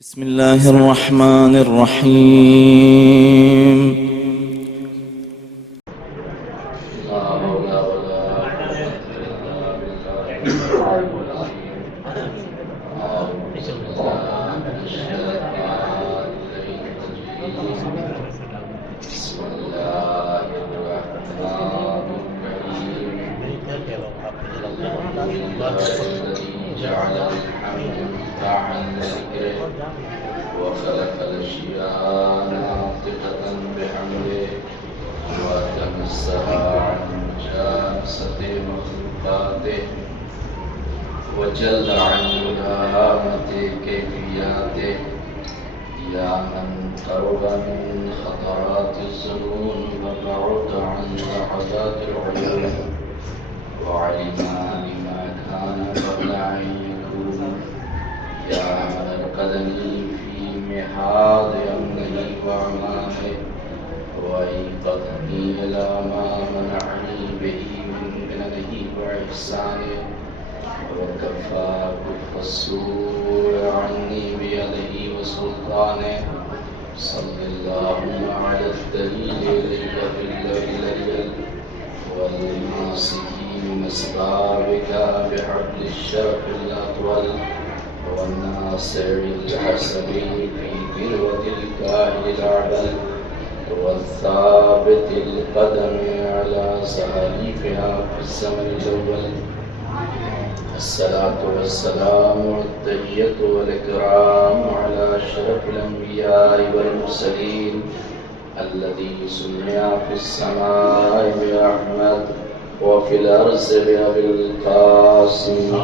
بسم الله الرحمن الرحيم. وخلق الأشياء ناطقة بحمده وتنزه عن مجالسة مخلوقاته وجل عن مداهمة كيفياته يا من قرب من خطرات الظنون وبعد عن لحظات العيون وعلم بما كان قبل أن يكون يا من أرقدني في محاض أمنه وأمانه وأيقظني إلى ما منعني به من مننه وإحسانه وكفى كف السوء عني بيده وسلطانه صل اللهم على الدليل إليك في الليل والماسكين مسبابك بحبل الشرف الأطول والناصر الحسبي في ذروة الكاهل الأعلى والثابت القدم على سهاليفها في الزمن الأول الصلاة والسلام والتحية والإكرام على أشرف الأنبياء والمرسلين الذي سمع في السماء بأحمد وفي الأرض بأبي القاسم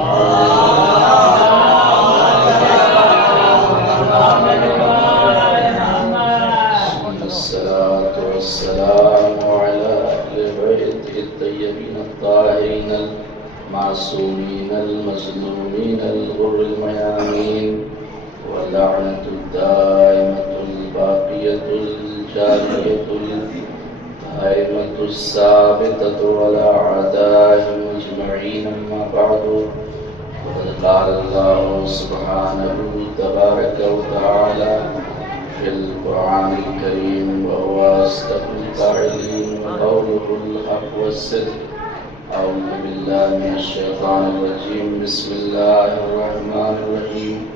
الصلاة والسلام على أهل بيته الطيبين الطاهرين المعصومين المظلومين الغر الميامين واللعنة الدائمة الباقية الجارية الدائمة الثابتة على أعدائهم أجمعين أما بعد وقد قال الله سبحانه تبارك وتعالى في القرآن الكريم وهو أصدق القائلين وقوله الحق والصدق أعوذ بالله من الشيطان الرجيم بسم الله الرحمن الرحيم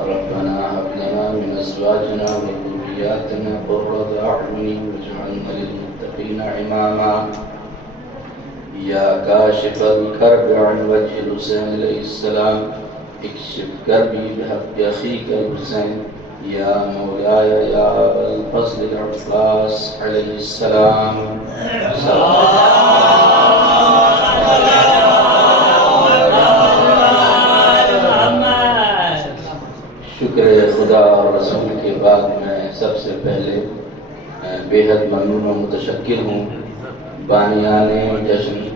ربنا هب لنا من أزواجنا وذرياتنا قرة أعين واجعلنا للمتقين إماما يا كاشف الكرب عن وجه الحسين عليه السلام اكشف كربي بحق أخيك الحسين يا مولاي يا أبا الفضل العباس عليه السلام شکر خدا اور رسول کے بعد میں سب سے پہلے بے حد ممنون و متشکر ہوں بانیان جشن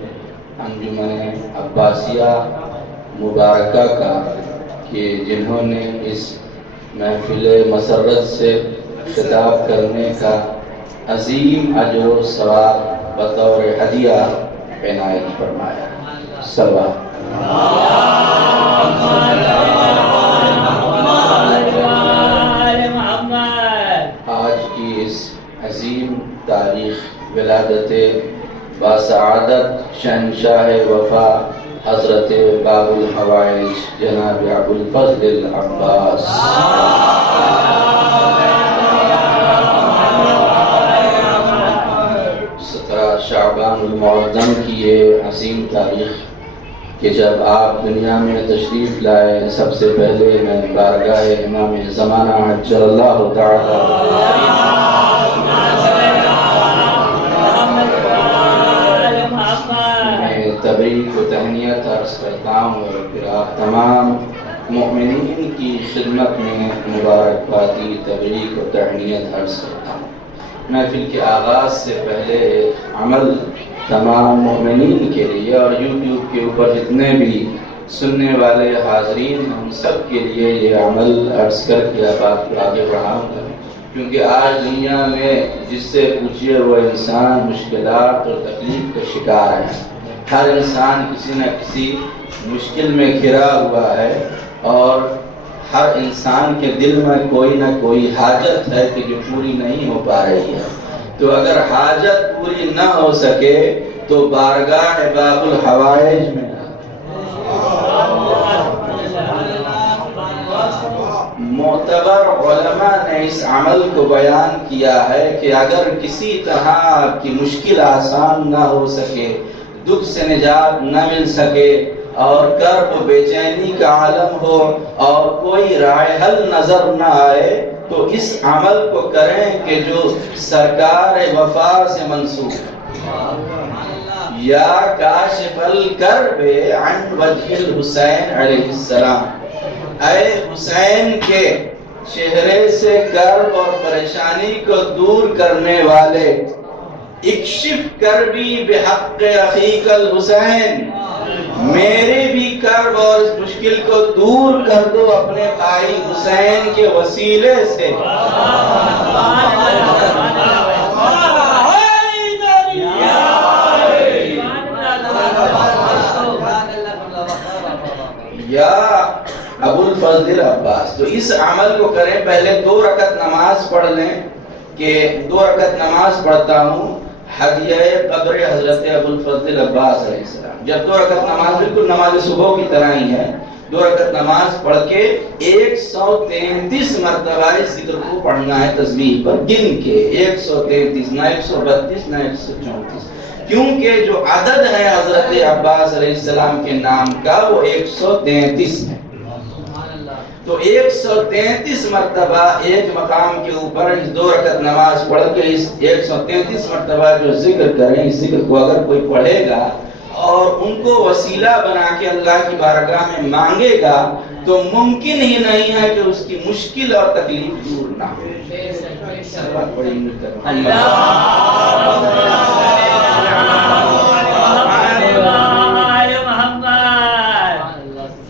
انجمن عباسیہ مبارکہ کا کہ جنہوں نے اس محفل مسرت سے خطاب کرنے کا عظیم اجر و ثواب بطور ہدیہ عنایت فرمایا صلوات آج کی اس عظیم تاریخ ولادت باسعادت شہنشاہ وفا حضرت باب الحوائج جناب ابو الفضل العباس 17 شعبان المعظم کی یہ عظیم تاریخ کہ جب آپ دنیا میں تشریف لائے سب سے پہلے میں بارگاہ امام زمانہ عجل اللہ تعالی تبریک و تہنیت عرض کرتا ہوں اور پھر آپ تمام مؤمنین کی خدمت میں مبارکبادی تبریک و تہنیت عرض کرتا ہوں محفل کے آغاز سے پہلے عمل تمام مؤمنین کے لیے اور یوٹیوب کے اوپر جتنے بھی سننے والے حاضرین ہم سب کے لیے یہ عمل عرض کر کے بات کو آگے بڑھاؤں گا کیونکہ آج دنیا میں جس سے پوچھئے وہ انسان مشکلات اور تکلیف کا شکار ہے ہر انسان کسی نہ کسی مشکل میں گھرا ہوا ہے اور ہر انسان کے دل میں کوئی نہ کوئی حاجت ہے کہ جو پوری نہیں ہو پا رہی ہے. تو اگر حاجت پوری نہ ہو سکے تو بارگاہ باب الحوائج میں معتبر علماء نے اس عمل کو بیان کیا ہے کہ اگر کسی طرح کی مشکل آسان نہ ہو سکے، دکھ سے نجات نہ مل سکے اور کرب و بے چینی کا عالم ہو اور کوئی رائے حل نظر نہ آئے تو اس عمل کو کریں کہ جو سرکار وفا سے منسوب ہے. یا کاشف الکرب عن وجہ الحسین علیہ السلام، اے حسین کے چہرے سے کرب اور پریشانی کو دور کرنے والے، اکشف کربی بحق اخیک الحسین، میرے بھی کرب اور اس مشکل کو دور کر دو اپنے بھائی حسین کے وسیلے سے. یا ابو الفضل عباس. تو اس عمل کو کریں، پہلے 2 رکعت نماز پڑھ لیں کہ 2 رکعت نماز پڑھتا ہوں ہدیہ قبر حضرت ابو الفضل عباس علیہ السلام. جب 2 رکعت نماز بالکل نماز صبح کی طرح ہی ہے، 2 رکعت نماز پڑھ کے 133 مرتبہ اس ذکر کو پڑھنا ہے تسبیح پر گن کے. 133، نہ 132 نہ 134، کیونکہ جو عدد ہے حضرت عباس علیہ السلام کے نام کا وہ 133 ہے. تو 133 مرتبہ ایک مقام کے اوپر اس 2 رکعت نماز پڑھ کے اس 133 مرتبہ جو ذکر کریں، اس ذکر کو اگر کوئی پڑھے گا اور ان کو وسیلہ بنا کے اللہ کی بارگاہ میں مانگے گا تو ممکن ہی نہیں ہے کہ اس کی مشکل اور تکلیف دور نہ ہو.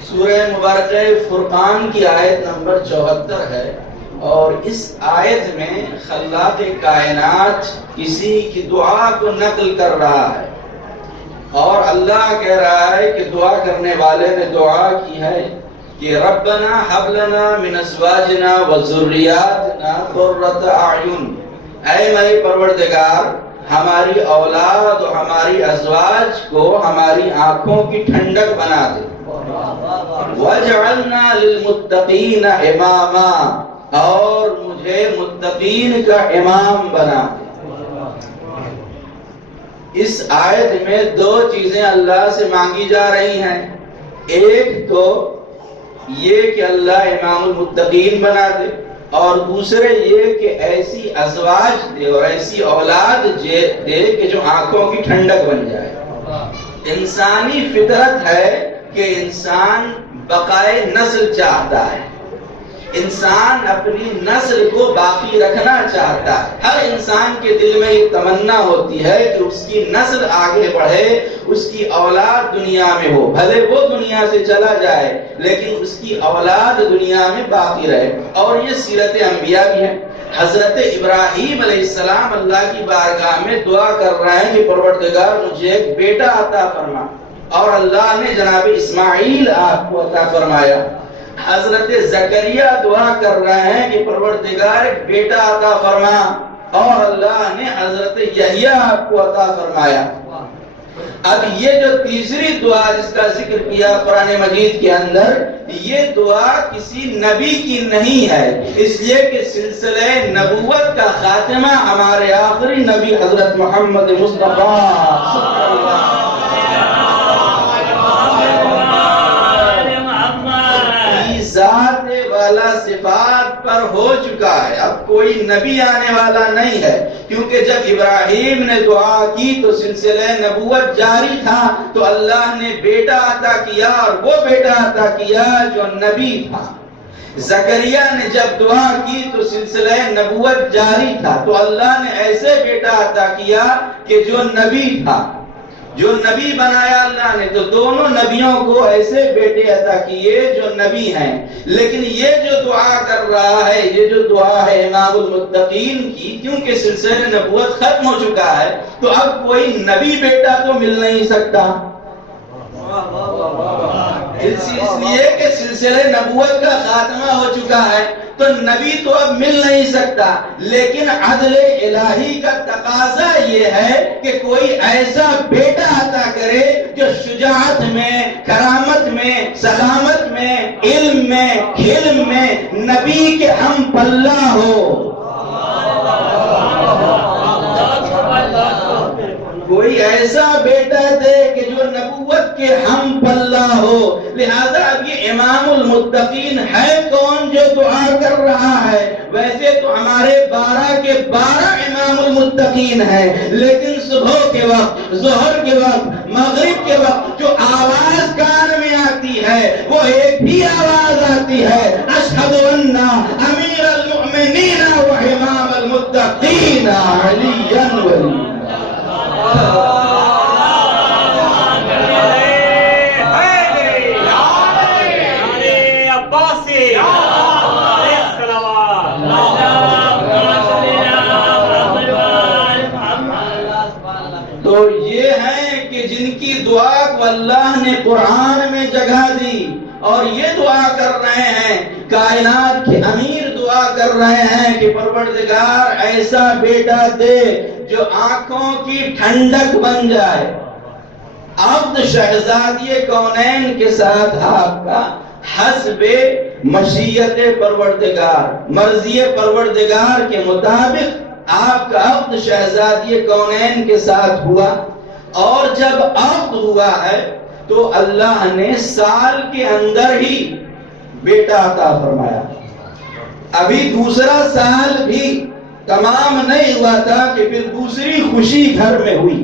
سورہ مبارکہ فرقان کی آیت نمبر 74 ہے، اور اس آیت میں خلاق کائنات کسی کی دعا کو نقل کر رہا ہے اور اللہ کہہ رہا ہے کہ دعا کرنے والے نے دعا کی ہے کہ ربنا ہب لنا من ازواجنا وذریاتنا قرۃ اعین، اے میرے پروردگار ہماری اولاد اور ہماری ازواج کو ہماری آنکھوں کی ٹھنڈک بنا دے. وَجْعَلْنَا لِلْمُتَّقِينَ إِمَامًا، اور مجھے متقین کا امام بنا دے. اس آیت میں 2 چیزیں اللہ سے مانگی جا رہی ہیں. ایک تو یہ کہ اللہ امام المتقین بنا دے، اور دوسرے یہ کہ ایسی ازواج دے اور ایسی اولاد دے کہ جو آنکھوں کی ٹھنڈک بن جائے. انسانی فطرت ہے کہ انسان بقائے نسل چاہتا ہے، انسان اپنی نسل کو باقی رکھنا چاہتا ہے. ہر انسان کے دل میں یہ تمنا ہوتی ہے کہ اس کی نسل آگے بڑھے، اس کی اولاد دنیا میں ہو، بھلے وہ دنیا سے چلا جائے لیکن اس کی اولاد دنیا میں باقی رہے. اور یہ سیرت انبیاء بھی ہے. حضرت ابراہیم علیہ السلام اللہ کی بارگاہ میں دعا کر رہے ہیں کہ پروردگار مجھے ایک بیٹا عطا فرما، اور اللہ نے جناب اسماعیل آپ کو عطا فرمایا. حضرت زکریا دعا کر رہے ہیں کہ پروردگار ایک بیٹا عطا فرما، اور اللہ نے حضرت یحییٰ آپ کو عطا فرمایا. اب یہ جو تیسری دعا جس کا ذکر کیا قرآن مجید کے اندر، یہ دعا کسی نبی کی نہیں ہے، اس لیے کہ سلسلہ نبوت کا خاتمہ ہمارے آخری نبی حضرت محمد مصطفیٰ صلی اللہ ذات والا صفات پر ہو چکا ہے. اب کوئی نبی آنے والا نہیں ہے، کیونکہ جب ابراہیم نے دعا کی تو سلسلہ نبوت جاری تھا، تو اللہ نے بیٹا عطا کیا، اور وہ بیٹا عطا کیا جو نبی تھا. زکریا نے جب دعا کی تو سلسلہ نبوت جاری تھا، تو اللہ نے ایسے بیٹا عطا کیا کہ جو نبی تھا، جو نبی بنایا اللہ نے. تو دونوں نبیوں کو ایسے بیٹے عطا کیے جو نبی ہیں. لیکن یہ جو دعا کر رہا ہے، یہ جو دعا ہے امام المتقین کی، کیونکہ سلسلہ نبوت ختم ہو چکا ہے تو اب کوئی نبی بیٹا تو مل نہیں سکتا. اس لیے کہ سلسلہ نبوت کا خاتمہ ہو چکا ہے تو نبی تو اب مل نہیں سکتا، لیکن عدل الہی کا تقاضا یہ ہے کہ کوئی ایسا بیٹا عطا کرے جو شجاعت میں، کرامت میں، سلامت میں، علم میں، حلم میں نبی کے ہم پلہ ہو۔ کوئی ایسا بیٹا دے کہ جو نبوت کے ہم پلہ ہو۔ لہذا اب یہ امام المتقین ہے کون جو دعا کر رہا ہے؟ ویسے تو ہمارے 12 کے 12 امام المتقین ہیں، لیکن صبح کے وقت، ظہر کے وقت، مغرب کے وقت جو آواز کان میں آتی ہے وہ ایک بھی آواز آتی ہے، اشہد ان امیر المؤمنین و امام المتقین علی ولی۔ تو یہ ہے کہ جن کی دعا کو اللہ نے قرآن میں جگہ دی، اور یہ دعا کر رہے ہیں، کائنات کے امیر دعا کر رہے ہیں کہ پروردگار ایسا بیٹا دے جو آنکھوں کی ٹھنڈک بن جائے۔ عبد شہزادی کونین کے ساتھ آپ کا حسب مشیت پروردگار، مرضی پروردگار کے مطابق آپ کا عبد شہزادی کونین کے ساتھ ہوا، اور جب عبد ہوا ہے تو اللہ نے سال کے اندر ہی بیٹا عطا فرمایا۔ ابھی دوسرا سال بھی تمام نہیں ہوا تھا کہ پھر دوسری خوشی گھر میں ہوئی۔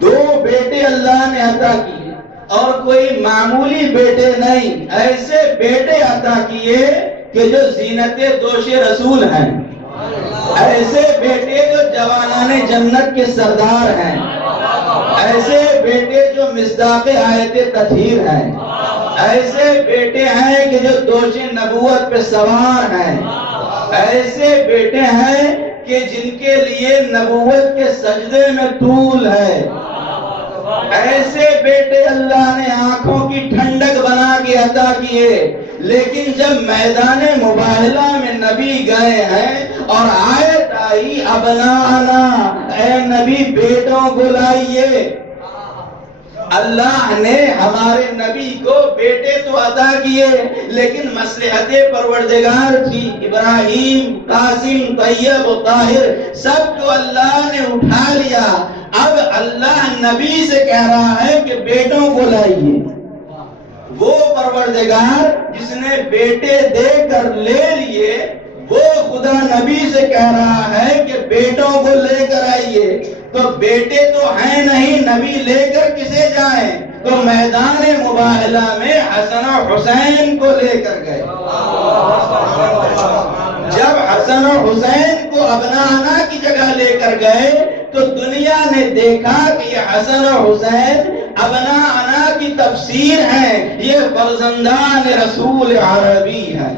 2 بیٹے اللہ نے عطا کیے، اور کوئی معمولی بیٹے نہیں، ایسے بیٹے عطا کیے کہ جو زینت دوش رسول ہیں، ایسے بیٹے جو جوانان جنت کے سردار ہیں، ایسے بیٹے جو مصداق آیت تطہیر ہیں، ایسے بیٹے ہیں کہ جو دوش نبوت پہ سوار ہیں، ایسے بیٹے ہیں کہ جن کے لیے نبوت کے سجدے میں طول ہے، ایسے بیٹے اللہ نے آنکھوں کی ٹھنڈک بنا کے عطا کیے۔ لیکن جب میدان مباہلہ میں نبی گئے ہیں اور آیت آئی ابنانا، اے نبی بیٹوں کو لائیے، اللہ نے ہمارے نبی کو بیٹے تو عطا کیے، لیکن مصلحت پروردگار تھی، ابراہیم، قاسم، طیب و طاہر سب کو اللہ نے اٹھا لیا۔ اب اللہ نبی سے کہہ رہا ہے کہ بیٹوں کو لائیے۔ وہ پروردگار جس نے بیٹے دے کر لے لیے، وہ خدا نبی سے کہہ رہا ہے کہ بیٹوں کو لے کر آئیے۔ تو بیٹے تو ہیں نہیں، نبی لے کر کسے جائیں؟ تو میدان مباہلہ میں حسن و حسین کو لے کر گئے۔ جب حسن و حسین کو ابنانا کی جگہ لے کر گئے تو دنیا نے دیکھا کہ یہ حسن و حسین ابنانا کی تفسیر ہیں، یہ فرزندان رسول عربی ہیں۔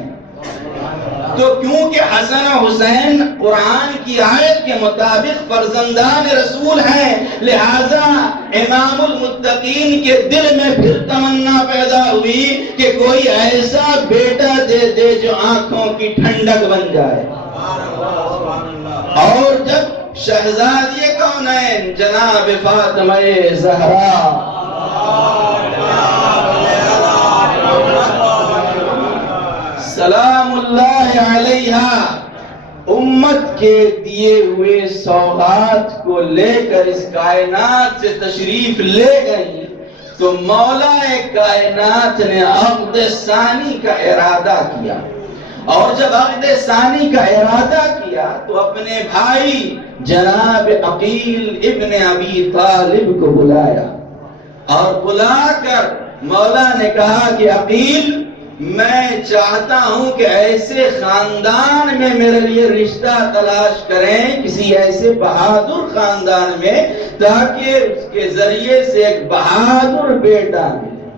تو کیونکہ حسن و حسین قرآن کی آیت کے مطابق فرزندان رسول ہیں، لہذا امام المتقین کے دل میں پھر تمنا پیدا ہوئی کہ کوئی ایسا بیٹا دے دے جو آنکھوں کی ٹھنڈک بن جائے۔ اور جب شہزادی کونین جناب فاطمہ زہرا سلام اللہ علیہا امت کے دیے ہوئے سوغات کو لے کر اس کائنات سے تشریف لے گئی تو مولا کائنات نے عقد ثانی کا ارادہ کیا، اور جب عقد ثانی کا ارادہ کیا تو اپنے بھائی جناب عقیل ابن ابی طالب کو بلایا، اور بلا کر مولا نے کہا کہ عقیل میں چاہتا ہوں کہ ایسے خاندان میں میرے لیے رشتہ تلاش کریں، کسی ایسے بہادر خاندان میں، تاکہ اس کے ذریعے سے ایک بہادر بیٹا ملے۔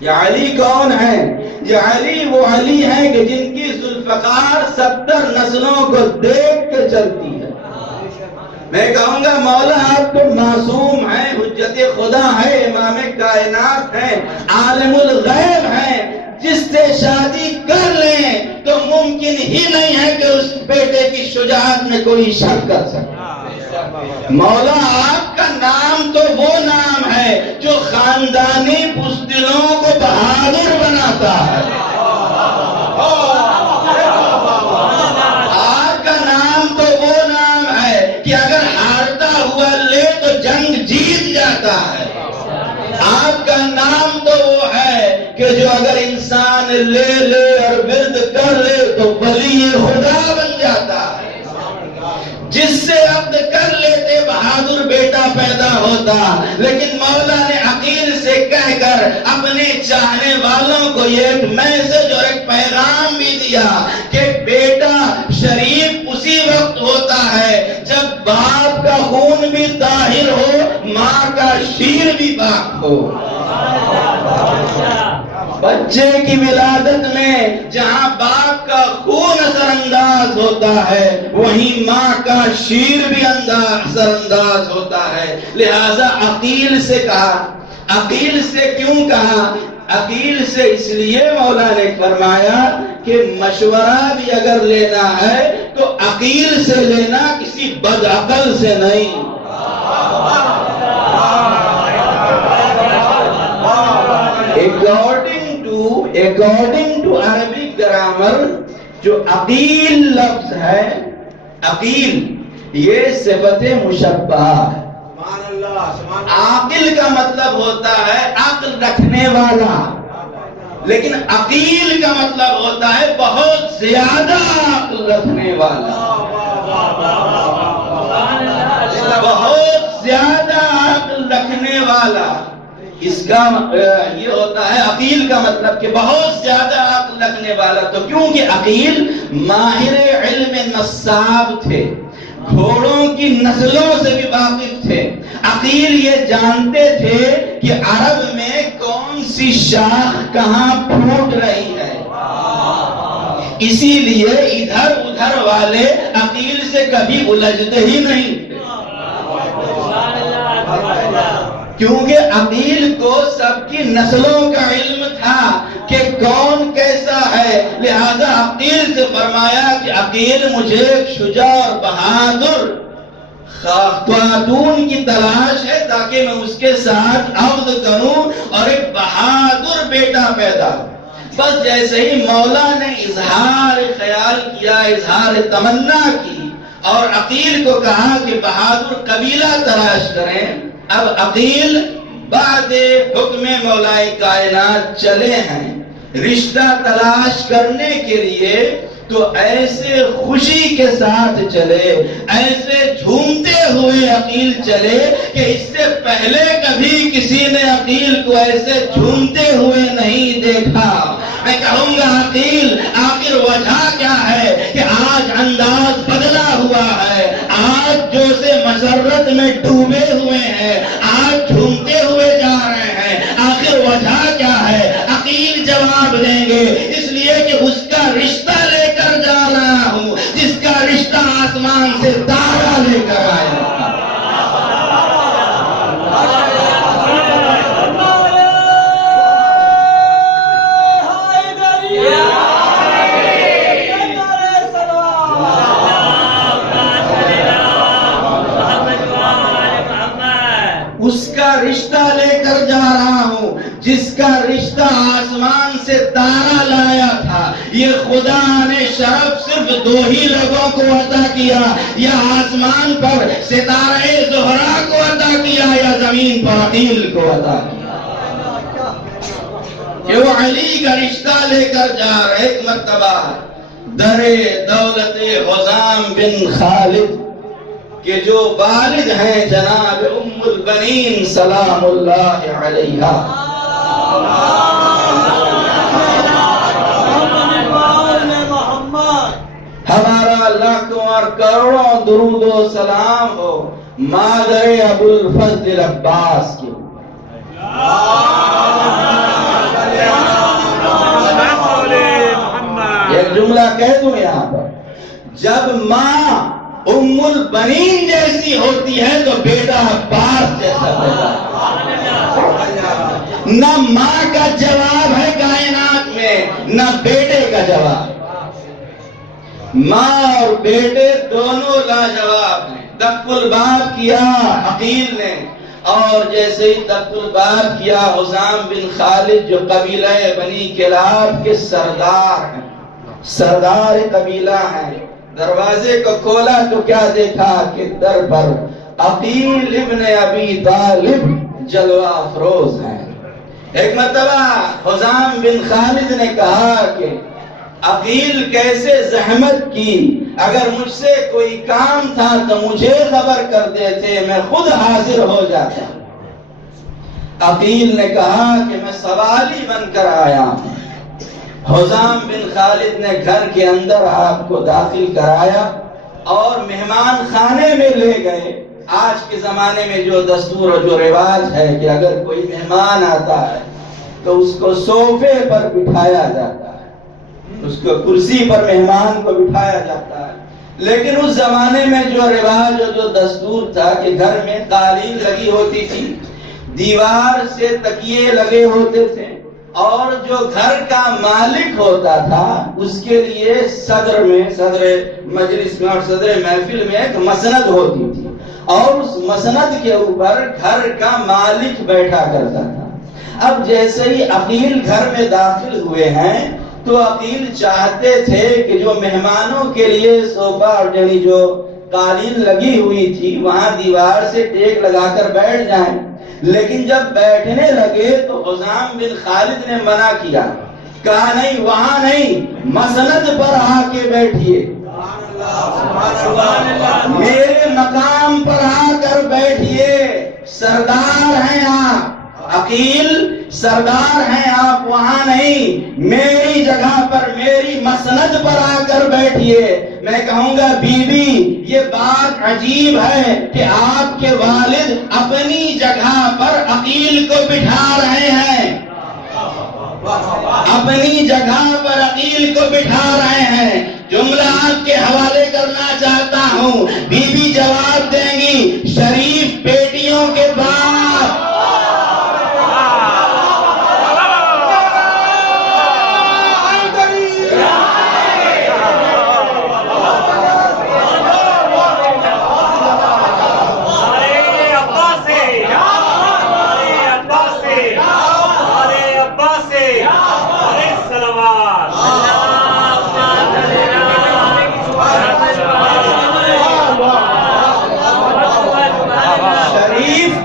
یہ علی کون ہے؟ یہ علی وہ علی ہیں کہ جن کی ذوالفقار 70 نسلوں کو دیکھ کے چلتی ہے۔ میں کہوں گا مولا آپ تو معصوم ہیں، حجت خدا ہے، امام کائنات ہیں، عالم الغیب ہیں، جس سے شادی کر لیں تو ممکن ہی نہیں ہے کہ اس بیٹے کی شجاعت میں کوئی شک کر سکے۔ مولا آپ کا نام تو وہ نام ہے جو خاندانی بزدلوں کو بہادر بناتا ہے۔ آپ کا نام تو وہ نام ہے کہ اگر ہارتا ہوا لے تو جنگ جیت جاتا ہے۔ آپ کا نام تو وہ ہے کہ جو اگر انسان لے لے اور ورد کر لے تو ولی خدا بن جاتا ہے۔ جس سے عقد کر لیتے بہادر بیٹا پیدا ہوتا، لیکن مولا نے عقیل سے کہہ کر اپنے چاہنے والوں کو یہ ایک میسج اور ایک پیغام بھی دیا کہ بیٹا شریف اسی وقت ہوتا ہے جب باپ کا خون بھی طاہر ہو، ماں کا شیر بھی پاک ہو۔ بچے کی ولادت میں جہاں باپ کا خون اثر انداز ہوتا ہے، وہیں ماں کا شیر بھی اثر انداز ہوتا ہے۔ لہذا عقیل سے کہا۔ عقیل سے کیوں کہا؟ عقیل سے اس لیے مولا نے فرمایا کہ مشورہ بھی اگر لینا ہے تو عقیل سے لینا، کسی بد عقل سے نہیں۔ According to Arabic grammar، جو عقیل لفظ ہے، عقیل یہ صفت مشبہ ہے۔ عاقل کا مطلب ہوتا ہے عقل رکھنے والا، لیکن عقیل کا مطلب ہوتا ہے بہت زیادہ عقل رکھنے والا، بہت زیادہ عقل رکھنے والا۔ اس کا یہ ہوتا ہے عقیل کا مطلب کہ بہت زیادہ عقل رکھنے والا۔ تو کیونکہ عقیل ماہر علم نصاب تھے، گھوڑوں کی نسلوں سے بھی واقف تھے۔ عقیل یہ جانتے تھے کہ عرب میں کون سی شاخ کہاں پھوٹ رہی ہے، اسی لیے ادھر ادھر والے عقیل سے کبھی الجھتے ہی نہیں تھے، کیونکہ عقیل کو سب کی نسلوں کا علم تھا کہ کون کیسا ہے۔ لہذا عقیل سے فرمایا کہ عقیل مجھے ایک شجاع اور بہادر خاتون کی تلاش ہے تاکہ میں اس کے ساتھ عقد کروں اور ایک بہادر بیٹا پیدا ہو۔ بس جیسے ہی مولا نے اظہار خیال کیا، اظہار تمنا کی اور عقیل کو کہا کہ بہادر قبیلہ تلاش کریں، اب عقیل بعد حکم مولا کائنات چلے ہیں رشتہ تلاش کرنے کے لیے، تو ایسے خوشی کے ساتھ چلے، ایسے جھومتے ہوئے عقیل چلے کہ اس سے پہلے کبھی کسی نے عقیل کو ایسے جھومتے ہوئے نہیں دیکھا۔ میں کہوں گا عقیل آخر وجہ کیا ہے کہ آج انداز بدلا ہوا ہے، آج جو سے مسرت میں ڈوبے ہوئے ہیں، آج جھومتے ہوئے جا رہے ہیں، آخر وجہ کیا ہے؟ عقیل جواب دیں گے اس لیے کہ اس کا رشتہ لے کر جا رہا ہوں جس کا رشتہ آسمان سے تارا لے کر آیا۔ اس کا رشتہ لے کر جا رہا ہوں جس کا رشتہ آسمان سے تارا لایا تھا۔ یہ خدا نے شرف صرف دو ہی لوگوں کو عطا کیا، یا آسمان پر ستارہ زہرا کو عطا کیا یا زمین پر عقیل کو عطا کیا، کہ وہ علی کا رشتہ لے کر جا رہے۔ ایک مرتبہ در دولت حزام بن خالد کہ جو والد ہیں جناب ام البنین سلام اللہ علیہا، ہمارا لاکھوں اور کروڑوں درود و سلام ہو مادر ابو الفضل عباس کی۔ ایک جملہ کہہ دوں یہاں پر، جب ماں ام البنین جیسی ہوتی ہے تو بیٹا عباس جیسا پیدا ہے۔ نہ ماں کا جواب ہے کائنات میں، نہ بیٹے کا جواب۔ ماں اور بیٹے دونوں لاجواب ہیں۔ دق الباب کیا عقیل نے، اور جیسے ہی دق الباب کیا حزام بن خالد جو قبیلہ بنی کلاب کے سردار ہیں، سردار قبیلہ ہیں، دروازے کو کھولا تو کیا دیکھا کہ در پر عقیل ابن ابی طالب جلوہ افروز ہیں۔ ایک مرتبہ حزام بن خالد نے کہا کہ عقیل کیسے زحمت کی، اگر مجھ سے کوئی کام تھا تو مجھے خبر کر دیتے، میں خود حاضر ہو جاتا۔ عقیل نے کہا کہ میں سوالی بن کر آیا ہوں۔ حزام بن خالد نے گھر کے اندر آپ کو داخل کرایا اور مہمان خانے میں لے گئے۔ آج کے زمانے میں جو دستور اور جو رواج ہے کہ اگر کوئی مہمان آتا ہے تو اس کو صوفے پر بٹھایا جاتا ہے، اس کو کرسی پر مہمان کو بٹھایا جاتا ہے، لیکن اس زمانے میں جو رواج اور جو دستور تھا کہ گھر میں قالین لگی ہوتی تھی، دیوار سے تکیے لگے ہوتے تھے، اور جو گھر کا مالک ہوتا تھا اس کے لیے صدر مجلس میں اور صدر محفل میں ایک مسند ہوتی تھی، اور اس مسند کے اوپر گھر کا مالک بیٹھا کرتا تھا۔ اب جیسے ہی عقیل گھر میں داخل ہوئے ہیں تو عقیل چاہتے تھے کہ جو مہمانوں کے لیے صوفہ اور یعنی جو قالین لگی ہوئی تھی وہاں دیوار سے ٹیک لگا کر بیٹھ جائیں، لیکن جب بیٹھنے لگے تو حزام بن خالد نے منع کیا، کہا نہیں، وہاں نہیں، مسند پر آ کے بیٹھیے، میرے مقام پر آ کر بیٹھیے، سردار ہیں آپ، عقیل سردار ہیں آپ، وہاں نہیں، میری جگہ پر میری مسند پر آ کر بیٹھیے۔ میں کہوں گا بی بی یہ بات عجیب ہے کہ آپ کے والد اپنی جگہ پر عقیل کو بٹھا رہے ہیں، اپنی جگہ پر عقیل کو بٹھا رہے ہیں۔ جملہ آپ کے حوالے کرنا چاہتا ہوں، بی بی جواب دیں گی، شریف بیٹیوں کے باپ،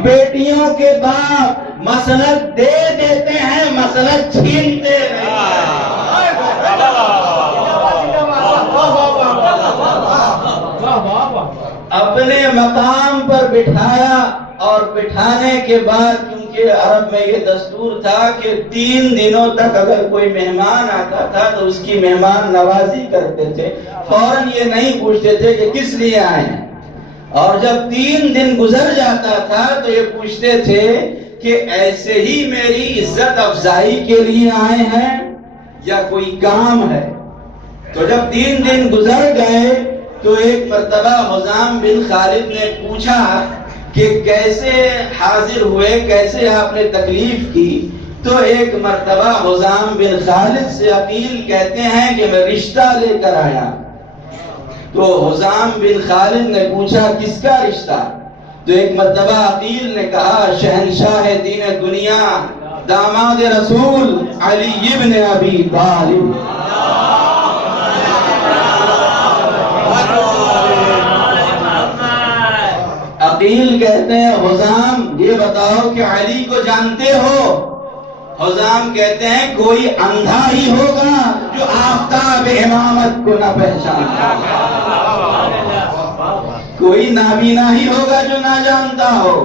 بیٹیوں کے باپ مسند دے دیتے ہیں، مسند چھینتے نہیں۔ اپنے مقام پر بٹھایا، اور بٹھانے کے بعد کیونکہ عرب میں یہ دستور تھا کہ 3 دنوں تک اگر کوئی مہمان آتا تھا تو اس کی مہمان نوازی کرتے تھے، فوراً یہ نہیں پوچھتے تھے کہ کس لیے آئے ہیں، اور جب 3 دن گزر جاتا تھا تو یہ پوچھتے تھے کہ ایسے ہی میری عزت افزائی کے لیے آئے ہیں یا کوئی کام ہے۔ تو جب 3 دن گزر گئے تو ایک مرتبہ حزام بن خالد نے پوچھا کہ کیسے حاضر ہوئے، کیسے آپ نے تکلیف کی، تو ایک مرتبہ حزام بن خالد سے عقیل کہتے ہیں کہ میں رشتہ لے کر آیا۔ تو حزام بن خالد نے پوچھا کس کا رشتہ؟ تو ایک مرتبہ عقیل نے کہا شہنشاہ دین دنیا داماد رسول علی ابن ابی طالب۔ عقیل کہتے ہیں حزام یہ بتاؤ کہ علی کو جانتے ہو؟ حزام کہتے ہیں کوئی اندھا ہی ہوگا جو آفتاب امامت کو نہ پہچانتا، کوئی نابینا ہی ہوگا جو نہ جانتا ہو۔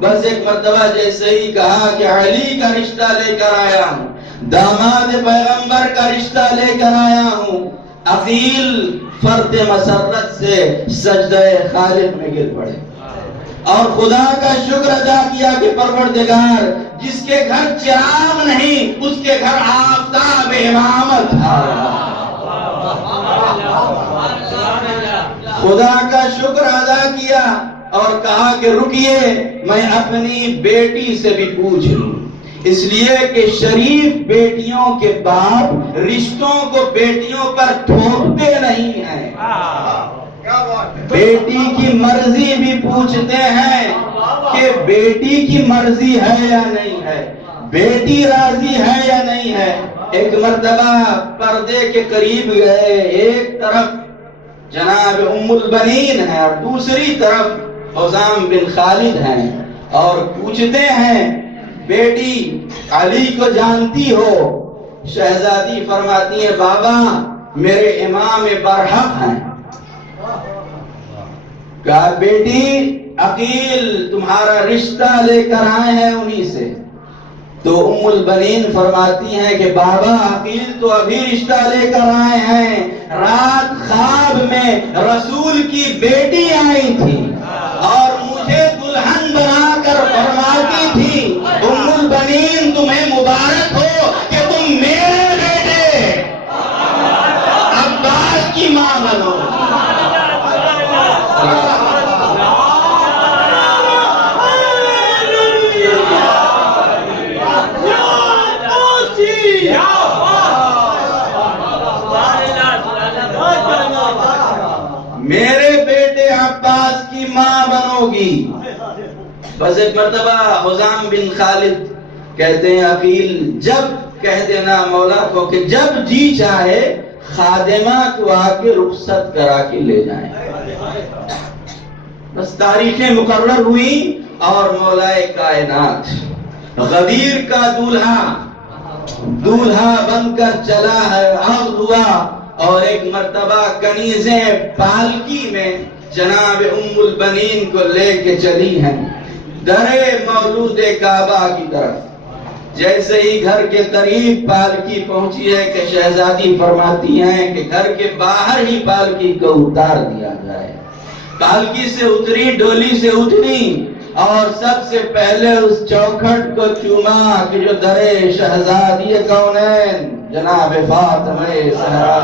بس ایک مرتبہ جیسے ہی کہا کہ علی کا رشتہ لے کر آیا ہوں، داماد پیغمبر کا رشتہ لے کر آیا ہوں، عقیل فرد مسرت سے سجدہ خالد میں گر پڑے اور خدا کا شکر ادا کیا کہ پروردگار جس کے گھر چراغ نہیں اس کے گھر آفتاب امامت تھا۔ خدا کا شکر ادا کیا اور کہا کہ رکیے میں اپنی بیٹی سے بھی پوچھ لوں، اس لیے کہ شریف بیٹیوں کے باپ رشتوں کو بیٹیوں پر تھوپتے نہیں ہیں، بیٹی کی مرضی بھی پوچھتے ہیں کہ بیٹی کی مرضی ہے یا نہیں ہے، بیٹی راضی ہے یا نہیں ہے۔ ایک مرتبہ پردے کے قریب گئے، ایک طرف جناب ام البنین ہے اور دوسری طرف حزام بن خالد ہیں، اور پوچھتے ہیں بیٹی علی کو جانتی ہو؟ شہزادی فرماتی ہے بابا میرے امام برحق ہیں۔ کہا بیٹی عقیل تمہارا رشتہ لے کر آئے ہیں انہی سے۔ تو ام البنین فرماتی ہیں کہ بابا عقیل تو ابھی رشتہ لے کر آئے ہیں، رات خواب میں رسول کی بیٹی آئی تھی اور مجھے دلہن بنا کر فرماتی تھی ام البنین تمہیں مبارک ہو کہ تم میرے بیٹے عباس کی ماں بنو۔ میرے بیٹے عباس کی ماں بنو گی۔ بس ایک مرتبہ حزام بن خالد کہتے ہیں عقیل جب کہہ دینا مولا کو کہ جب جی چاہے خادمہ کو آ کے رخصت کرا کے لے جائیں۔ بس تاریخیں مقرر ہوئی اور مولا کائنات غدیر کا دولہا بن کر چلا ہے، عقد ہوا اور ایک مرتبہ کنیزیں پالکی میں جناب ام البنین کو لے کے چلی ہیں درے مولود کعبہ کی طرف۔ جیسے ہی گھر کے قریب پالکی پہنچی ہے کہ شہزادی فرماتی ہیں کہ گھر کے باہر ہی پالکی کو اتار دیا جائے۔ پالکی سے اتری، ڈولی سے اتری اور سب سے پہلے اس چوکھٹ کو چوما کہ جو درے شہزادی کونین جناب فاطمہ زہرا۔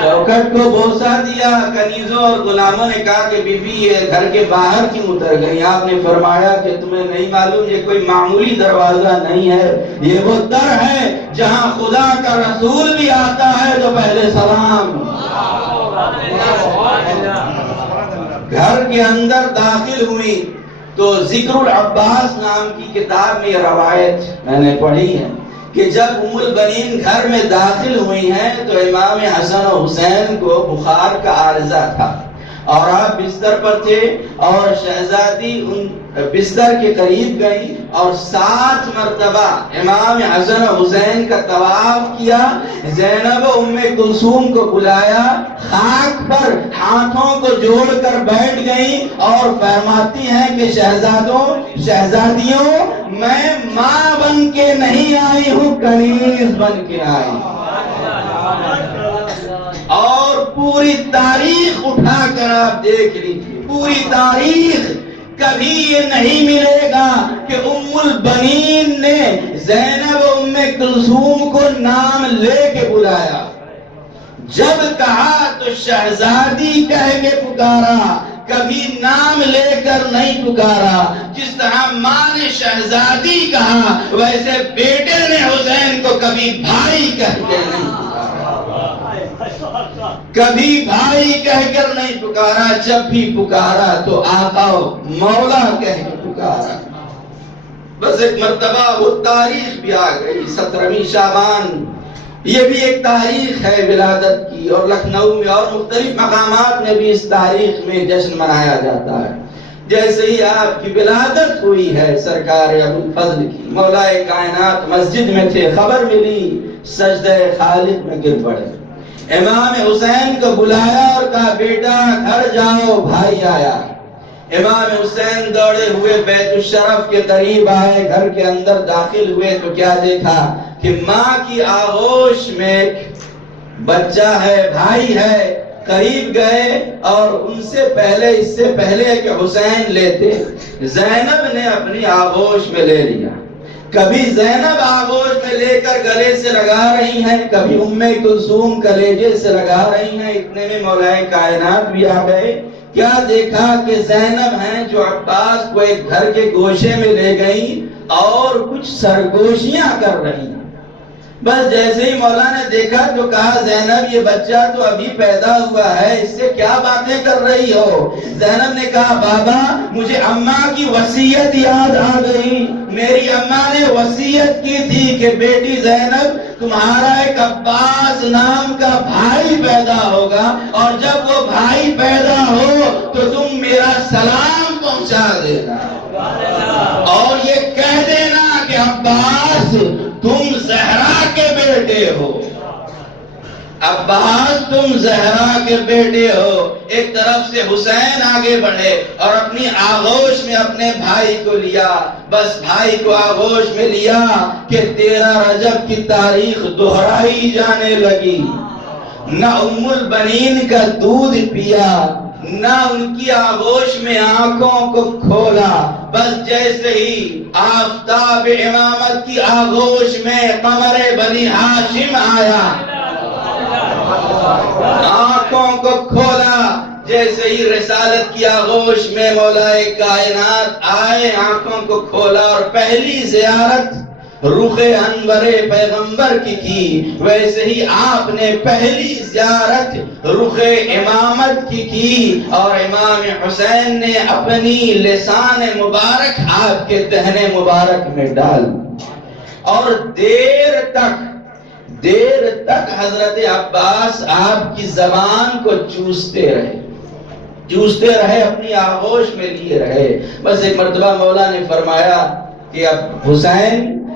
چوکھٹ کو بوسا دیا۔ کنیزوں اور غلاموں نے کہا کہ بی بی یہ گھر کے باہر کیوں اتر گئی؟ آپ نے فرمایا کہ تمہیں نہیں معلوم یہ کوئی معمولی دروازہ نہیں ہے، یہ وہ در ہے جہاں خدا کا رسول بھی آتا ہے تو پہلے سلام۔ گھر کے اندر داخل ہوئی تو ذکر العباس نام کی کتاب میں یہ روایت میں نے پڑھی ہے کہ جب ام البنین گھر میں داخل ہوئی ہیں تو امام حسن و حسین کو بخار کا عارضہ تھا اور آپ بستر پر تھے اور شہزادی ان بستر کے قریب گئی اور 7 مرتبہ امام حسن و حسین کا طواف کیا۔ زینب ام کلثوم کو بلایا، خاک پر ہاتھوں کو جوڑ کر بیٹھ گئی اور فرماتی ہیں کہ شہزادیوں میں ماں بن کے نہیں آئی ہوں، کنیز بن کے آئی۔ اور پوری تاریخ اٹھا کر آپ دیکھ لیجیے، پوری تاریخ کبھی یہ نہیں ملے گا کہ ام البنین نے زینب ام کلثوم کو نام لے کے بلایا۔ جب کہا تو شہزادی کہہ کے پکارا، کبھی نام لے کر نہیں پکارا۔ جس طرح ماں نے شہزادی کہا ویسے بیٹے نے حسین کو کبھی بھائی کہہ کے نہیں پکارا، کبھی بھائی کہہ کر نہیں پکارا۔ جب بھی پکارا تو آقا مولا کہہ کے پکارا۔ بس ایک مرتبہ وہ تاریخ بھی آ گئی، 17ویں شعبان، یہ بھی ایک تاریخ ہے ولادت کی، اور لکھنؤ میں اور مختلف مقامات میں بھی اس تاریخ میں جشن منایا جاتا ہے۔ جیسے ہی آپ کی ولادت ہوئی ہے سرکار ابوالفضل کی، مولا کائنات مسجد میں تھے، خبر ملی، سجدہ خالد میں گر پڑے۔ امام حسین کو بلایا اور کہا بیٹا گھر جاؤ، بھائی آیا۔ امام حسین دوڑے ہوئے بیت الشرف کے قریب آئے، گھر کے اندر داخل ہوئے تو کیا دیکھا کہ ماں کی آغوش میں بچہ ہے، بھائی ہے۔ قریب گئے اور ان سے پہلے، اس سے پہلے کہ حسین لیتے، زینب نے اپنی آغوش میں لے لیا۔ کبھی زینب آغوش میں لے کر گلے سے لگا رہی ہیں، کبھی ام کلثوم کلیجے سے لگا رہی ہیں۔ اتنے میں مولا کائنات بھی آ گئے۔ کیا دیکھا کہ زینب ہیں جو عباس کو ایک گھر کے گوشے میں لے گئی اور کچھ سرگوشیاں کر رہی ہیں۔ بس جیسے ہی مولا نے دیکھا تو کہا زینب یہ بچہ تو ابھی پیدا ہوا ہے، اس سے کیا باتیں کر رہی ہو؟ زینب نے کہا بابا مجھے اماں کی وصیت یاد آ گئی، میری اماں نے وصیت کی تھی کہ بیٹی زینب تمہارا ایک عباس نام کا بھائی پیدا ہوگا، اور جب وہ بھائی پیدا ہو تو تم میرا سلام پہنچا دینا اور یہ کہہ دینا کہ عباس تم زہرا کے بیٹے ہو، عباس تم زہرا کے بیٹے ہو۔ ایک طرف سے حسین آگے بڑھے اور اپنی آغوش میں اپنے بھائی کو لیا۔ بس بھائی کو آغوش میں لیا کہ 13 رجب کی تاریخ دہرائی جانے لگی۔ نہ ام البنین کا دودھ پیا، نہ ان کی آغوش میں آنکھوں کو کھولا۔ بس جیسے ہی آفتاب امامت کی آغوش میں قمر بنی ہاشم آیا، آنکھوں کو کھولا۔ جیسے ہی رسالت کی آغوش میں مولا کائنات آئے، آنکھوں کو کھولا اور پہلی زیارت رخ انور پیغمبر کی ویسے ہی آپ نے پہلی زیارت رخ امامت کی اور امام حسین نے اپنی لسان مبارک آپ کے دہنے مبارک میں ڈال، اور دیر تک حضرت عباس آپ کی زبان کو چوستے رہے، اپنی آغوش میں لیے رہے۔ بس ایک مرتبہ مولا نے فرمایا کہ اب حسین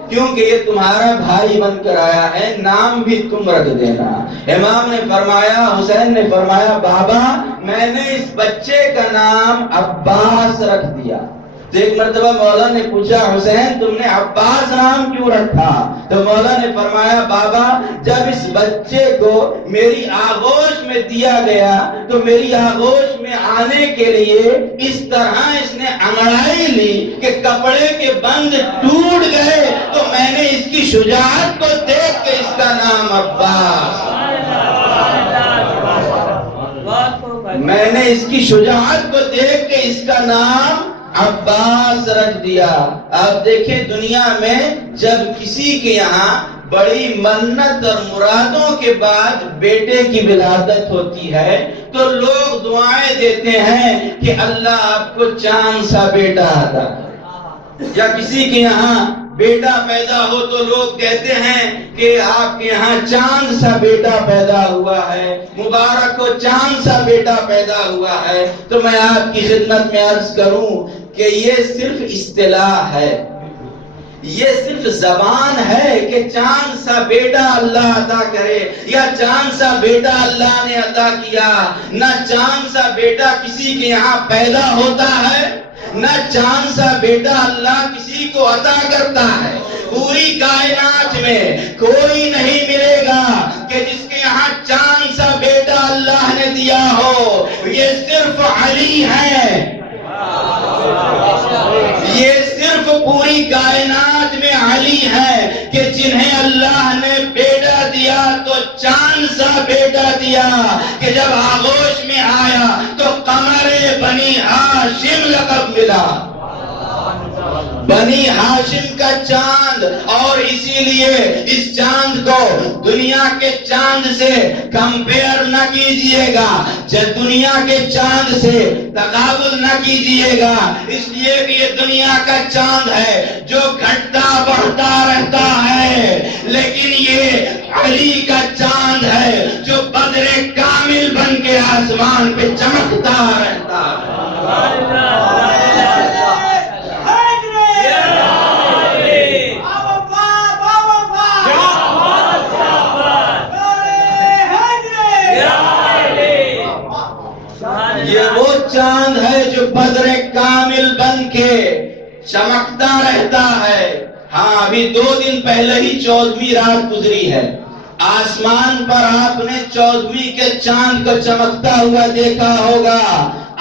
کیونکہ یہ تمہارا بھائی بن کر آیا ہے، نام بھی تم رکھ دینا۔ امام نے فرمایا، حسین نے فرمایا بابا میں نے اس بچے کا نام عباس رکھ دیا۔ تو ایک مرتبہ مولا نے پوچھا حسین تم نے عباس نام کیوں رکھا؟ تو مولا نے فرمایا بابا جب اس بچے کو میری آغوش میں دیا گیا تو میری آغوش میں آنے کے لیے اس طرح اس نے انگڑائی لی کہ کپڑے کے بند ٹوٹ گئے، تو میں نے اس کی شجاعت کو دیکھ کے اس کا نام عباس، میں نے اس کی شجاعت کو دیکھ کے اس کا نام عباس رکھ دیا۔ آپ دیکھیں دنیا میں جب کسی کے یہاں بڑی منت اور مرادوں کے بعد بیٹے کی ولادت ہوتی ہے تو لوگ دعائیں دیتے ہیں کہ اللہ آپ کو چاند سا بیٹا عطا کرے، یا کسی کے یہاں بیٹا پیدا ہو تو لوگ کہتے ہیں کہ آپ کے یہاں چاند سا بیٹا پیدا ہوا ہے، مبارک ہو چاند سا بیٹا پیدا ہوا ہے۔ تو میں آپ کی خدمت میں عرض کروں کہ یہ صرف اصطلاح ہے، یہ صرف زبان ہے کہ چاند سا بیٹا اللہ عطا کرے یا چاند سا بیٹا اللہ نے عطا کیا۔ نہ چاند سا بیٹا کسی کے یہاں پیدا ہوتا ہے، نہ چاند سا بیٹا اللہ کسی کو عطا کرتا ہے۔ پوری کائنات میں کوئی نہیں ملے گا کہ جس کے یہاں چاند سا بیٹا اللہ نے دیا ہو، یہ صرف علی ہے، یہ صرف پوری کائنات میں علی ہے کہ جنہیں اللہ نے بیٹا دیا تو چاند سا بیٹا دیا کہ جب آغوش میں آیا تو قمر بنی ہاشم لقب ملا، بنی ہاشم کا چاند۔ اور اسی لیے اس چاند کو دنیا کے چاند سے کمپیئر نہ کیجئے گا، جب دنیا کے چاند سے تقابل نہ کیجئے گا، اس لیے کہ یہ دنیا کا چاند ہے جو گھٹتا بڑھتا رہتا ہے، لیکن یہ علی کا چاند ہے جو بدر کامل بن کے آسمان پہ چمکتا رہتا ہے۔ یہ وہ چاند ہے جو بدر کامل بن کے چمکتا رہتا ہے۔ ہاں ابھی 2 دن پہلے ہی 14ویں رات گزری ہے، آسمان پر آپ نے 14ویں کے چاند کو چمکتا ہوا دیکھا ہوگا۔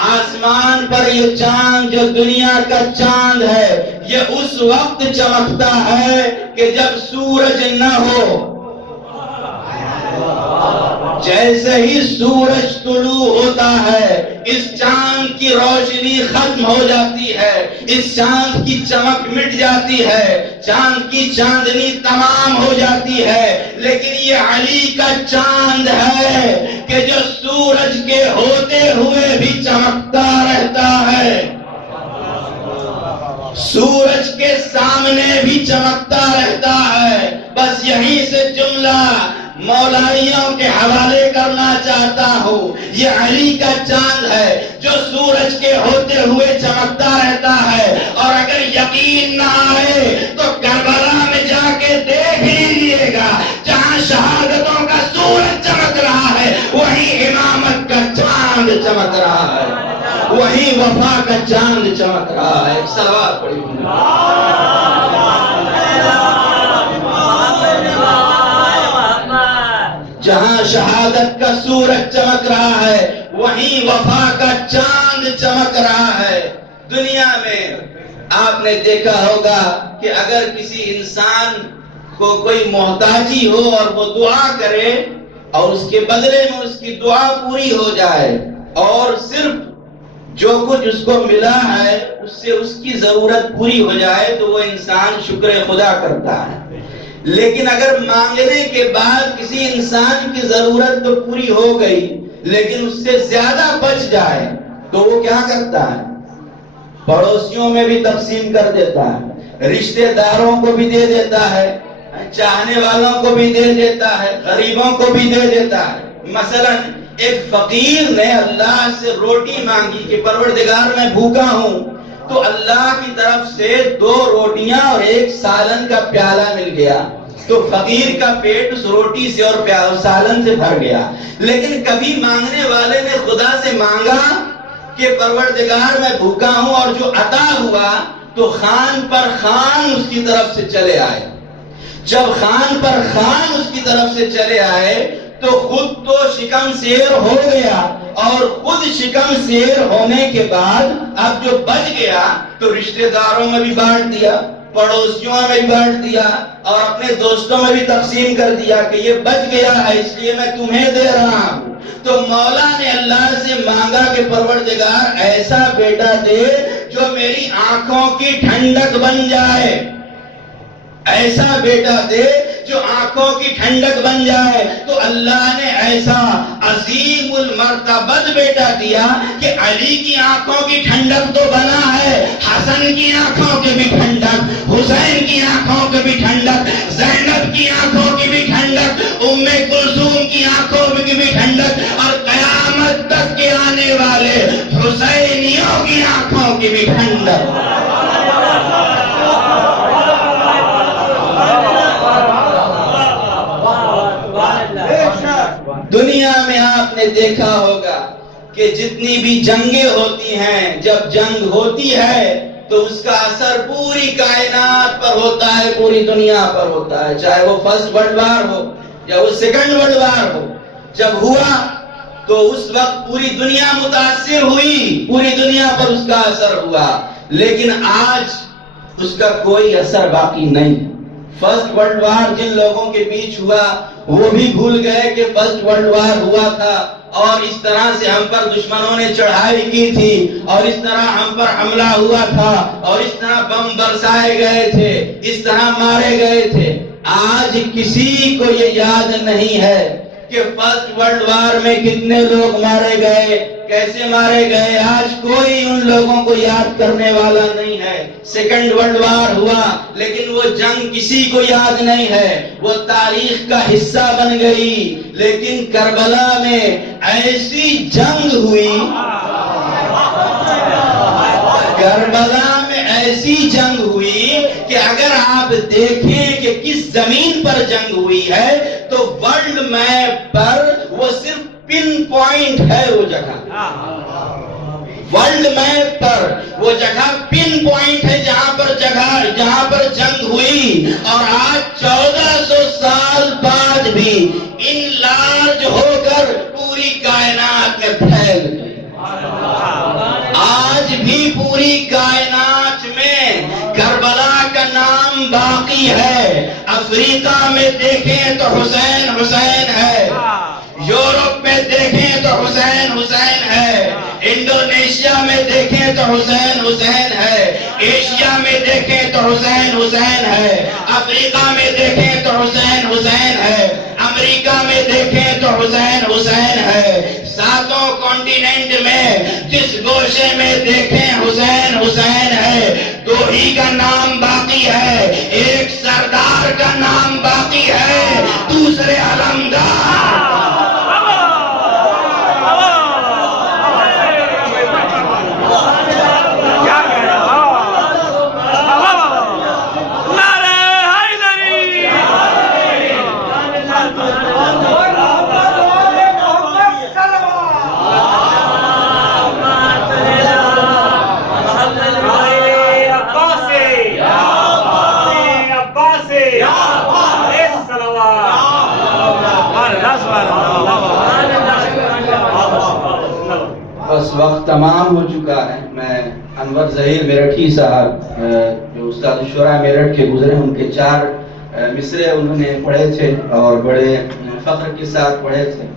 آسمان پر یہ چاند جو دنیا کا چاند ہے یہ اس وقت چمکتا ہے کہ جب سورج نہ ہو۔ جیسے ہی سورج طلوع ہوتا ہے اس چاند کی روشنی ختم ہو جاتی ہے، اس چاند کی چمک مٹ جاتی ہے، چاند کی چاندنی تمام ہو جاتی ہے، لیکن یہ علی کا چاند ہے کہ جو سورج کے ہوتے ہوئے بھی چمکتا رہتا ہے، سورج کے سامنے بھی چمکتا رہتا ہے۔ بس یہیں سے جملہ مولائیوں کے حوالے کرنا چاہتا ہوں، یہ علی کا چاند ہے جو سورج کے ہوتے ہوئے چمکتا رہتا ہے، اور اگر یقین نہ آئے تو کربلا میں جا کے دیکھ لیجیے گا، جہاں شہادتوں کا سورج چمک رہا ہے وہیں امامت کا چاند چمک رہا ہے، وہیں وفا کا چاند چمک رہا ہے۔ صلوات پڑھیے۔ جہاں شہادت کا سورج چمک رہا ہے وہیں وفا کا چاند چمک رہا ہے۔ دنیا میں آپ نے دیکھا ہوگا کہ اگر کسی انسان کو کوئی محتاجی ہو اور وہ دعا کرے اور اس کے بدلے میں اس کی دعا پوری ہو جائے اور صرف جو کچھ اس کو ملا ہے اس سے اس کی ضرورت پوری ہو جائے تو وہ انسان شکر خدا کرتا ہے، لیکن اگر مانگنے کے بعد کسی انسان کی ضرورت تو پوری ہو گئی لیکن اس سے زیادہ بچ جائے تو وہ کیا کرتا ہے؟ پڑوسیوں میں بھی تقسیم کر دیتا ہے، رشتہ داروں کو بھی دے دیتا ہے، چاہنے والوں کو بھی دے دیتا ہے، غریبوں کو بھی دے دیتا ہے۔ مثلا ایک فقیر نے اللہ سے روٹی مانگی کہ پروردگار میں بھوکا ہوں، تو اللہ کی طرف سے 2 روٹیاں اور 1 سالن کا پیالہ مل گیا، تو فقیر کا پیٹ اس روٹی سے اور سالن سے بھر گیا۔ لیکن کبھی مانگنے والے نے خدا سے مانگا کہ پروردگار میں بھوکا ہوں، اور جو عطا ہوا تو خان پر خان اس کی طرف سے چلے آئے۔ جب خان پر خان اس کی طرف سے چلے آئے تو خود تو شکم سیر ہو گیا، اور خود شکم سیر ہونے کے بعد اب جو بچ گیا تو رشتہ داروں میں بھی بانٹ دیا، پڑوسیوں میں بھی بانٹ دیا، اور اپنے دوستوں میں بھی تقسیم کر دیا کہ یہ بچ گیا ہے اس لیے میں تمہیں دے رہا ہوں۔ تو مولا نے اللہ سے مانگا کہ پروردگار ایسا بیٹا دے جو میری آنکھوں کی ٹھنڈک بن جائے، ایسا بیٹا دے جو آنکھوں کی ٹھنڈک بن جائے۔ تو اللہ نے ایسا عظیم المرتبت بیٹا دیا کہ علی کی آنکھوں کی ٹھنڈک تو بنا ہے، حسن کی آنکھوں کی بھی ٹھنڈک، حسین کی آنکھوں کی بھی ٹھنڈک، زینب کی آنکھوں کی بھی ٹھنڈک، ام کلثوم کی آنکھوں کی بھی ٹھنڈک، اور قیامت تک کے آنے والے حسینیوں کی آنکھوں کی بھی ٹھنڈک۔ دنیا میں آپ نے دیکھا ہوگا کہ جتنی بھی جنگیں ہوتی ہیں، جب جنگ ہوتی ہے تو اس کا اثر پوری کائنات پر ہوتا ہے، پوری دنیا پر ہوتا ہے، چاہے وہ فرسٹ ورلڈ وار ہو یا وہ سیکنڈ ورلڈ وار ہو۔ جب ہوا تو اس وقت پوری دنیا متاثر ہوئی، پوری دنیا پر اس کا اثر ہوا، لیکن آج اس کا کوئی اثر باقی نہیں۔ فرسٹ ورلڈ وار جن لوگوں کے بیچ ہوا وہ بھی بھول گئے کہ فرسٹ ورلڈ وار ہوا تھا، اور اس طرح سے ہم پر دشمنوں نے چڑھائی کی تھی، اور اس طرح ہم پر حملہ ہوا تھا، اور اس طرح بم برسائے گئے تھے، اس طرح مارے گئے تھے۔ آج کسی کو یہ یاد نہیں ہے کہ فرسٹ ورلڈ وار میں کتنے لوگ مارے گئے، کیسے مارے گئے، آج کوئی ان لوگوں کو یاد کرنے والا نہیں ہے۔ سیکنڈ ورلڈ وار ہوا لیکن وہ جنگ کسی کو یاد نہیں ہے، وہ تاریخ کا حصہ بن گئی، لیکن کربلا میں ایسی جنگ ہوئی، کربلا میں ایسی جنگ ہوئی کہ اگر آپ دیکھیں کہ کس زمین پر جنگ ہوئی ہے تو ورلڈ میپ پر وہ صرف پن پوائنٹ ہے، وہ جگہ ورلڈ میپ پر وہ جگہ پن پوائنٹ ہے جہاں پر جنگ ہوئی، اور آج 1400 سال بعد بھی انلارج ہو کر پوری کائنات میں پھیل گئی۔ آج بھی پوری کائنات میں ہے. افریقہ میں دیکھیں تو حسین حسین ہے, یورپ میں دیکھیں تو حسین حسین ہے, انڈونیشیا میں دیکھیں تو حسین حسین ہے, ایشیا میں دیکھیں تو حسین حسین ہے, افریقہ میں دیکھیں تو حسین حسین ہے, امریکہ میں دیکھیں تو حسین حسین ہے. ساتوں کانٹیننٹ میں جس گوشے میں دیکھیں حسین حسین ہے. دو ہی کا نام باقی ہے, ایک سردار کا نام باقی ہے, دوسرے علمدار. بس وقت تمام ہو چکا ہے. میں انور ظہیر میرٹھی صاحب جو استاد الشرا میرٹھ کے گزرے, ان کے 4 مصرے انہوں نے پڑھے تھے اور بڑے فخر کے ساتھ پڑھے تھے,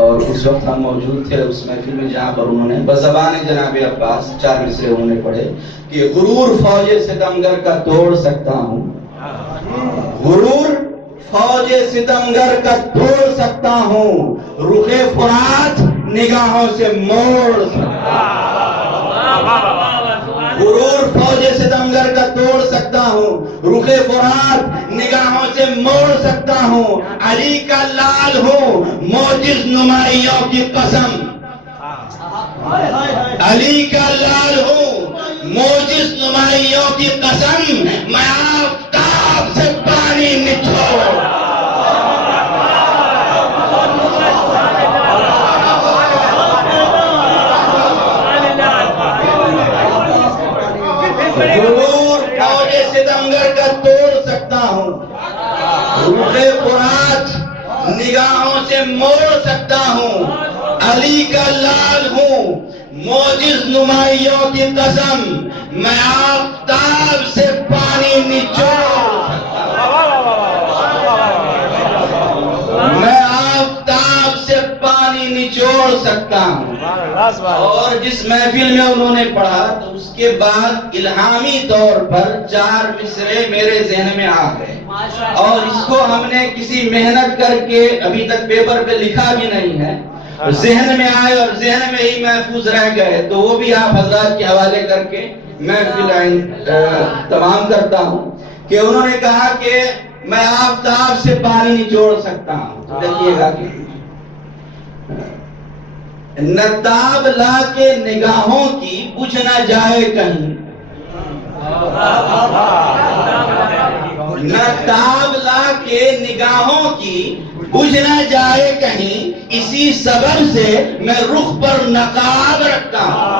اور اس وقت ہم موجود تھے اس محفل میں جہاں پر انہوں نے بزبان جناب عباس 4 مصرے انہوں نے پڑھے کہ غرور فوج ستمگر کا توڑ سکتا ہوں, غرور فوج ستمگر کا توڑ سکتا ہوں, رخ فرات نگاہوں سے موڑ سکتا ہوں, غرور فوج ستمگر کا توڑ سکتا ہوں, رخ فرات نگاہوں سے موڑ سکتا ہوں, علی کا لال ہوں موجز نمائیوں کی قسم, علی کا لال ہوں موجز نمائیوں کی قسم, میں آفتاب سے پانی نچوڑ. غرور فوج ستمگر کا توڑ سکتا ہوں, رخ فرات نگاہوں سے موڑ سکتا ہوں, علی کا لال ہوں موجز نمائیوں کی قسم, میں آفتاب سے پانی نچوڑ میں آفتاب سے پانی نچوڑ سکتا ہوں. اور جس محفل میں انہوں نے پڑھا تو اس کے بعد الہامی طور پر 4 مصرے میرے ذہن میں آ گئے, اور اس کو ہم نے کسی محنت کر کے ابھی تک پیپر پہ لکھا بھی نہیں ہے, ذہن میں آئے اور ذہن میں ہی محفوظ رہ گئے, تو وہ بھی آپ حضرات کے حوالے کر کے محفل تمام کرتا ہوں کہ انہوں نے کہا کہ میں آفتاب سے پانی نچوڑ سکتا ہوں. تو دیکھیے گا کہ نتاب لا کے نگاہوں کی بجھ نہ جائے کہیں, نتاب لا کے نگاہوں کی بجھ نہ جائے کہیں, اسی سبب سے میں رخ پر نقاب رکھتا ہوں.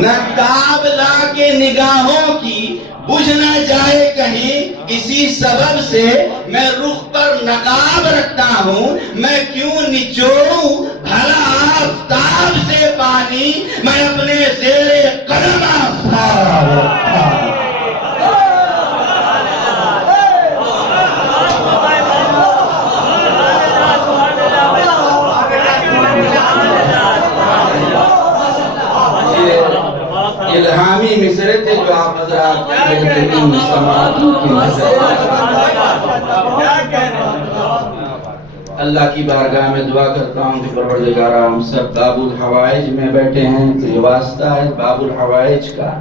نتاب لا کے نگاہوں کی بجھ نہ جائے کہیں, اسی سبب سے میں رخ پر نقاب رکھتا ہوں. میں کیوں نچوڑوں بھلا آفتاب سے پانی, میں اپنے زیر قدم آفتاب رکھتا ہوں. الہامی مصرے تھے جو آپ حضرات اللہ کی بارگاہ میں دعا کرتا ہوں کہ پروردگارہ ہم سب باب الحوائج میں بیٹھے ہیں, تو یہ واسطہ ہے باب الحوائج کا.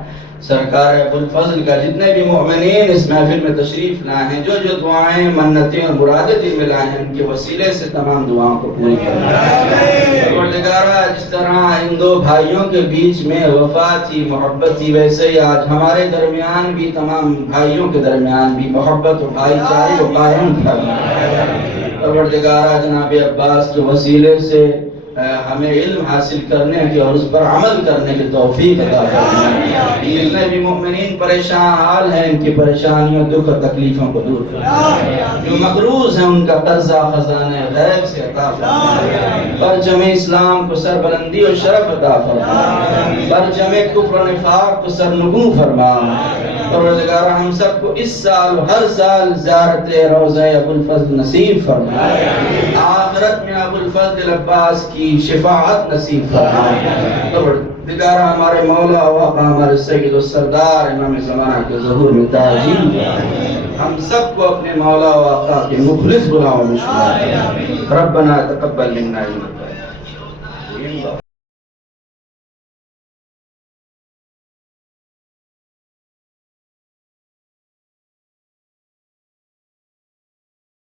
سرکار ابو الفضل کا جتنے بھی مؤمنین اس محفل میں تشریف لائے ہیں, جو جو دعائیں منتیں اور مرادیں دل میں لائے ہیں, ان کے وسیلے سے تمام دعاؤں کو پوری کریں. پروردگارہ جس طرح ان 2 بھائیوں کے بیچ میں وفا تھی, محبت تھی, ویسے ہی آج ہمارے درمیان بھی تمام بھائیوں کے درمیان بھی محبت اور بھائی چارے کو قائم کرنا. پروردگارہ جناب عباس کے وسیلے سے ہمیں علم حاصل کرنے کی اور اس پر عمل کرنے کی توفیق عطا فرمائے. جتنے بھی مومنین پریشان حال ہیں ان کی پریشانیوں دکھ اور تکلیفوں کو دور فرمائے. جو مقروض ہیں ان کا قرضہ خزانہ غیب سے عطا فرمائے. پرچم اسلام کو سربلندی اور شرف عطا فرمائے. پرچم کفر و نفاق کو سرنگوں فرمائے. پروردگار ہم سب کو اس سال ہر سال زیارت روضہ ابوالفضل نصیب فرمائے. آخرت میں ابوالفضل عباس کی شفاعت نصیب فرمائے. پروردگار ہمارے مولا و آقا ہمارے سید و سردار امام زمانہ کے ظہور میں تاجیل ہم سب کو اپنے مولا و آقا کے مخلص غلاموں میں شمار. ربنا تقبل منا انک